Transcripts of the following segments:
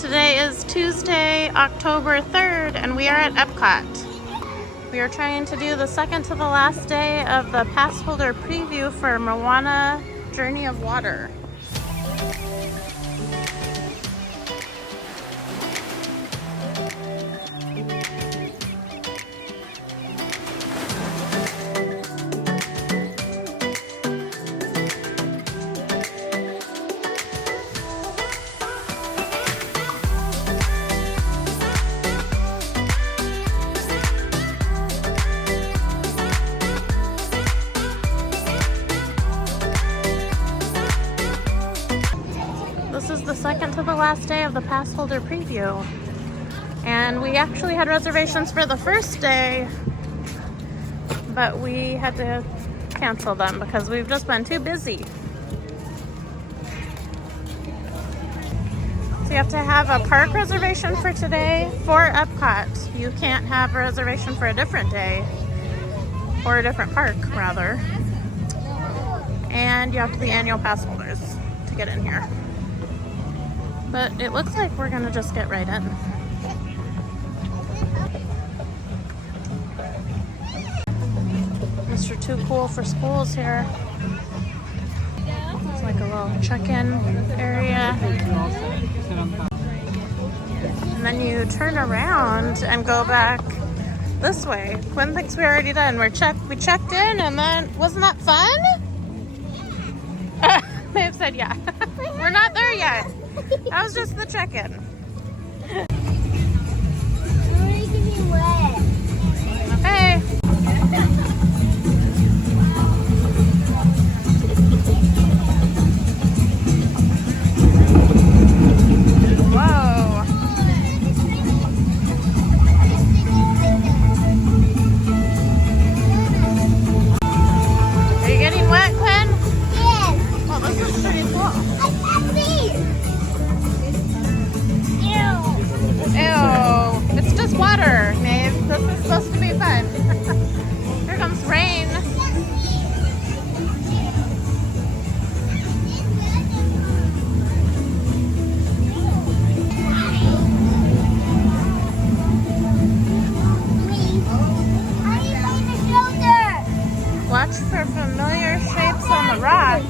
Today is Tuesday, October 3rd, and we are at EPCOT. We are trying to do the second to the last day of the Passholder Preview for Moana Journey of Water. This is the second to the last day of the Passholder Preview. And we actually had reservations for the first day, but we had to cancel them because we've just been too busy. So you have to have a park reservation for today for EPCOT. You can't have a reservation for a different day, or a different park rather. And you have to be annual pass holders to get in here. But it looks like we're gonna just get right in. Mr. Too Cool for School's here. It's like a little check-in area. And then you turn around and go back this way. Quinn thinks we're already done. We checked in, and then wasn't that fun? Maeve said yeah. We're not there yet. That was just the check-in. Okay. Whoa. Are you getting wet, Quinn? Yes. Well, this is pretty cool. Ew, it's just water, Maeve. This is supposed to be fun. Here comes rain. Watch for familiar shapes on the rocks.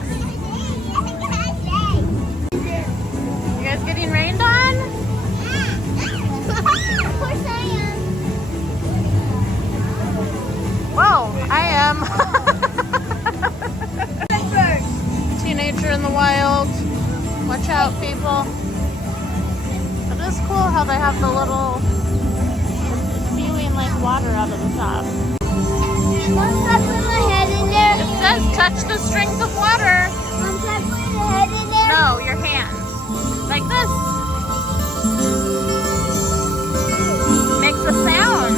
You guys getting rained on? Whoa, I am. Teenager in the wild. Watch out, people. It is cool how they have the little spewing like water out of the top. Mom, can I put my head in there? It says touch the strings of water. Mom, can I put my head in there? No, your hands. Like this. Makes a sound.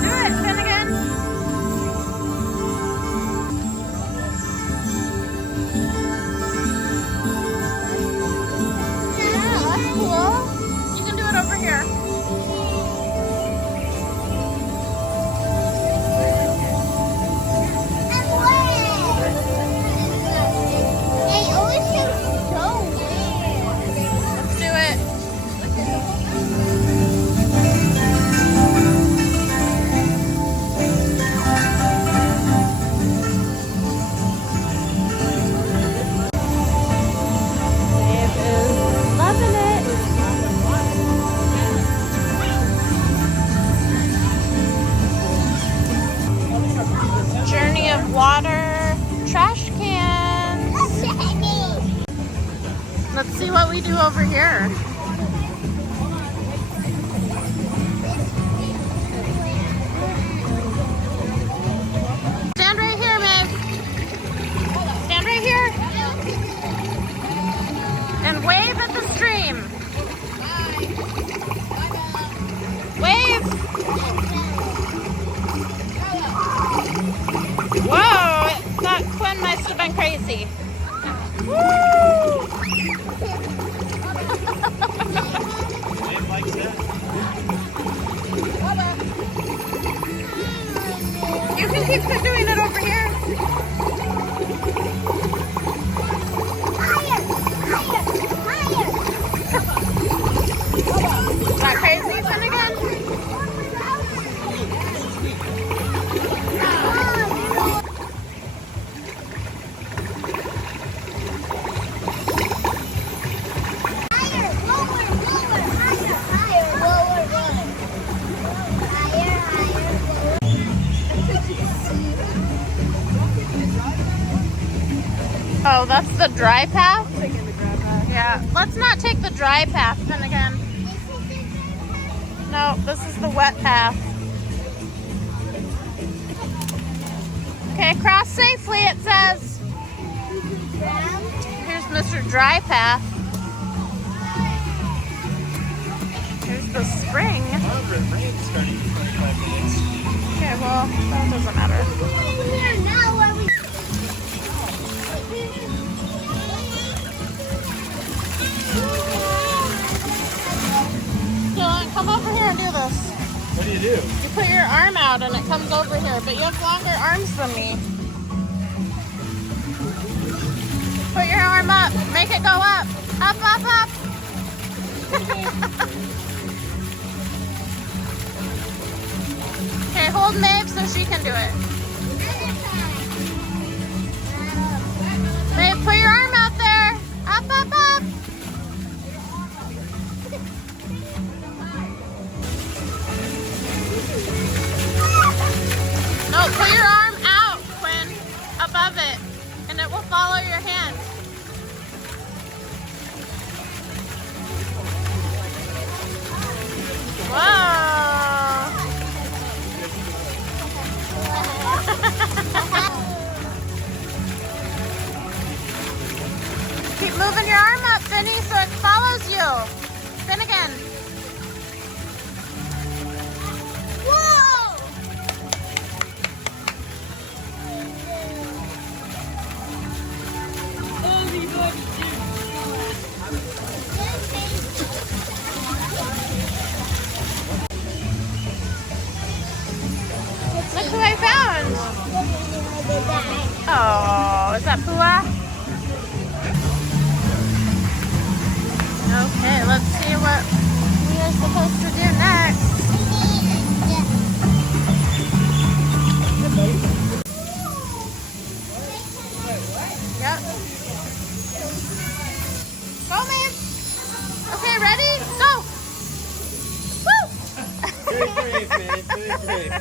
Do it, Finnegan. Yeah, that's cool. You can do it over here. Let's do it. Babe is loving it. Journey of Water trash cans. Let's see what we do over here. Stand right here, Meg. Stand right here. And wave at the stream. Wave. Whoa, that Quinn must have been crazy. Woo! that's the dry path? I'm taking the dry path. Yeah, let's not take the dry path then again. No, this is the wet path. Okay, cross safely, it says. Here's Mr. Dry Path. Here's the spring. However, it rain's starting in 25 minutes. Okay, well, that doesn't matter. Dylan, come over here and do this. What do? You put your arm out and it comes over here, but you have longer arms than me. Put your arm up. Make it go up. Up, up, up. Okay, hold Maeve so she can do it. Maeve, put your arm out there. Up, up, up. No, put your arm out, Quinn, above it, and it will follow your hand. Whoa! Keep moving your arm up, Finny, so it follows you. Spin again. Whoa! Look who I found. Oh, is that Pua? Okay, let's see what we are supposed to do next. Yep. Go, Maeve. Okay, ready? Go. Woo! Very brave, man. Very brave.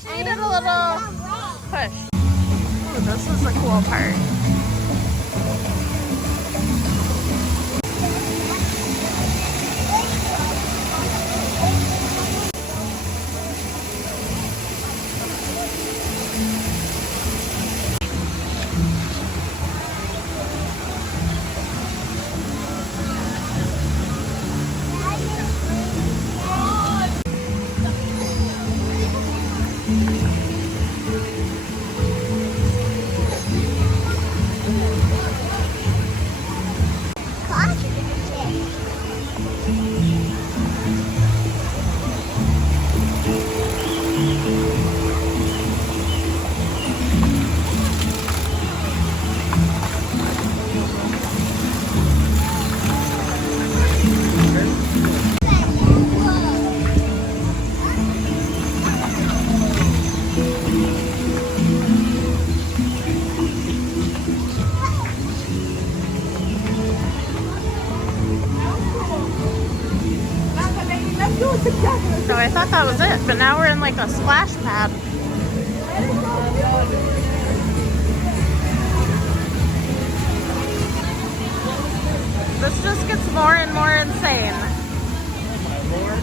She needed a little push. Ooh, this is the cool part. So I thought that was it, but now we're in like a splash pad. This just gets more and more insane. Oh, my Lord.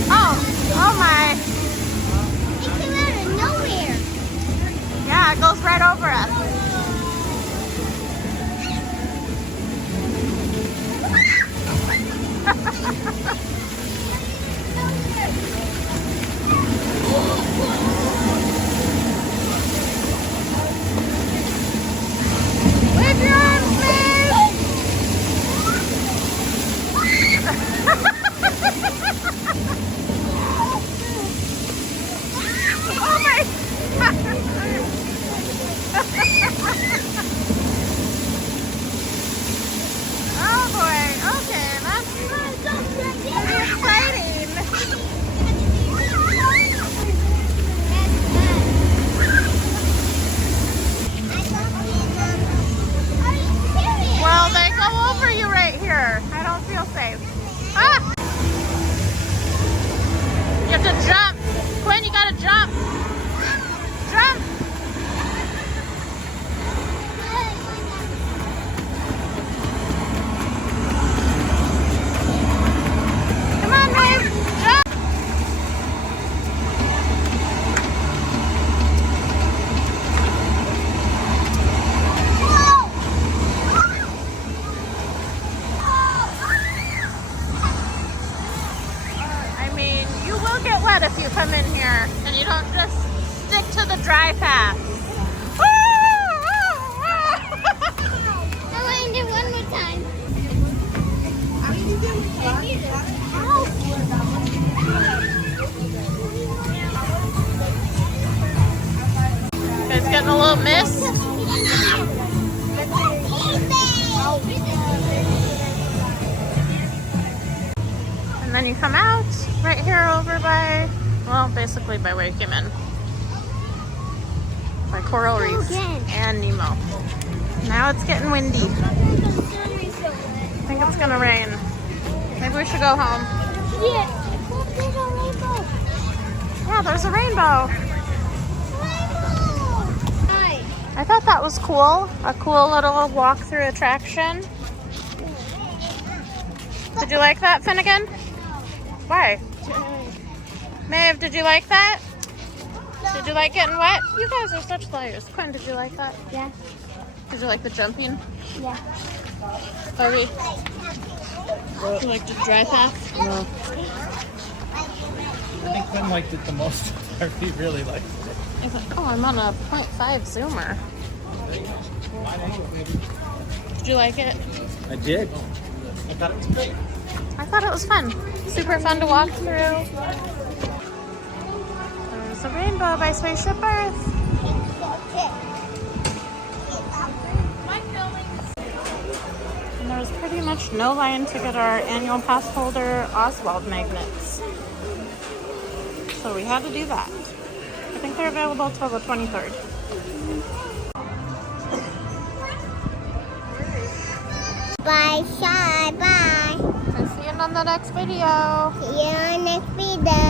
Wow. Oh my. It came out of nowhere. Yeah, it goes right over us. Wave your arms, Maeve. Oh my. dry path. I want to do one more time. Guys getting a little mist. And then you come out right here over by, well, basically by where you came in. By Coral Reef and Nemo. Now it's getting windy. I think it's gonna rain. Maybe we should go home. Yeah, there's a rainbow. Yeah, there's a rainbow. Hi. I thought that was cool. A cool little walk-through attraction. Did you like that, Finnegan? Why? Maeve, did you like that? Did you like getting wet? You guys are such liars. Quinn, did you like that? Yeah. Did you like the jumping? Yeah. Harvey? Did you like the dry path? No. I think Quinn liked it the most. Harvey really liked it. I thought, oh, I'm on a 0.5 zoomer. Did you like it? I did. I thought it was great. I thought it was fun. Super fun to walk through. There's a rainbow by Spaceship Earth. And there was pretty much no line to get our annual pass holder Oswald magnets. So we had to do that. I think they're available till the 23rd. Bye, Shy. Bye. I'll see you on the next video. See you on next video.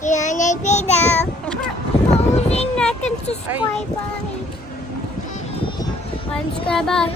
See you on next video. Closing, like, and subscribe. Bye. Bye, subscribe. Bye.